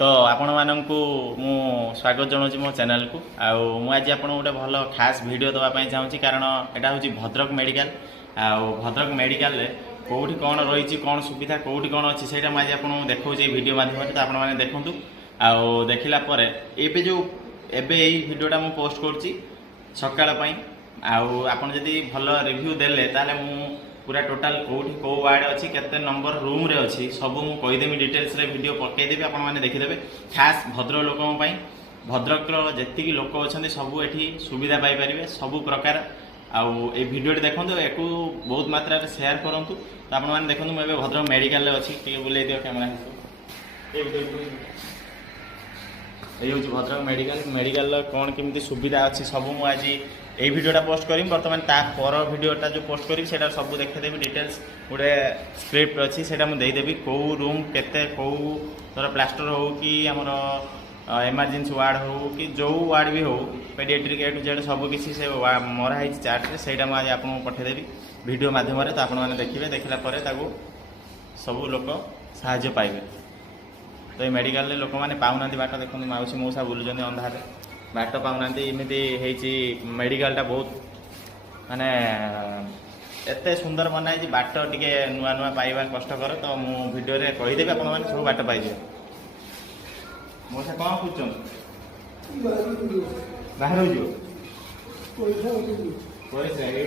तो आपण माननकु मु स्वागत जनाऊँ मो चैनल को आज आपन गोटे भल खास वीडियो दवाई चाहूँगी कारण यहाँ हूँ भद्रक मेडिकल भद्रक मेडिकल कौटी कौन रही कौन सुविधा कौटी कौन अच्छी से आज आपको देखा वीडियो माध्यम तो आपण मैंने देखूँ देखला एबे जो एबे यही वीडियोटा मु पोस्ट करुच्ची सकाळ आपन जदि भल रिव्यू देले ताले मु पूरा टोटाल कौटी कौ वार्ड अच्छी केते नंबर रूम रे अच्छी सब मु कहीदेमी डिटेल्स रे वीडियो पकईदेवी आपण मैंने देखीदेवे खास भद्रक लोक भद्रक जी लोक अच्छा सब ये सुविधा पाइपर सब प्रकार आउ ए भिडियो देखो एक बहुत मात्रा शेयर करूँ तो आप देखो मुझे भद्रक मेडिकल अच्छी बुले दियो कैमेरा ये हूँ भद्रक मेडिकल मेडिकल कौन केमी सुविधा अच्छी सब मुझे आज यही भिडियोटा पोस्ट करी बर्तमान ता पर भिडियोटा जो पोस्ट करी सेटा सब देखेदेवी डिटेल्स गोटे स्क्रिप्ट अच्छी से देदेवी कौ रूम केते कौ धर प्लास्टर हो कि आमर इमरजेंसी वार्ड हो कि जो वार्ड भी हो पेडियाट्रिक ए टू जेड सब किसी से मराई चार्ट से आज आपको पठेदेवी वीडियो माध्यम तो आपने देखिए देखला सब लोक साहाय्य पाइबे तो ये मेडिकल लोक मैंने पाऊना बाट देखो मौसी मौसा बुलूँ अंधार बाट पाऊना एमती मेडिकलटा बहुत माने एते सुंदर बनाई बाट टे नुआ नुआ पाइबा कष्टकर तो मु वीडियो रे कहीदेवी आप सब बाट पाइबे मौसा कौन पूछ बाहर हो पैसा ये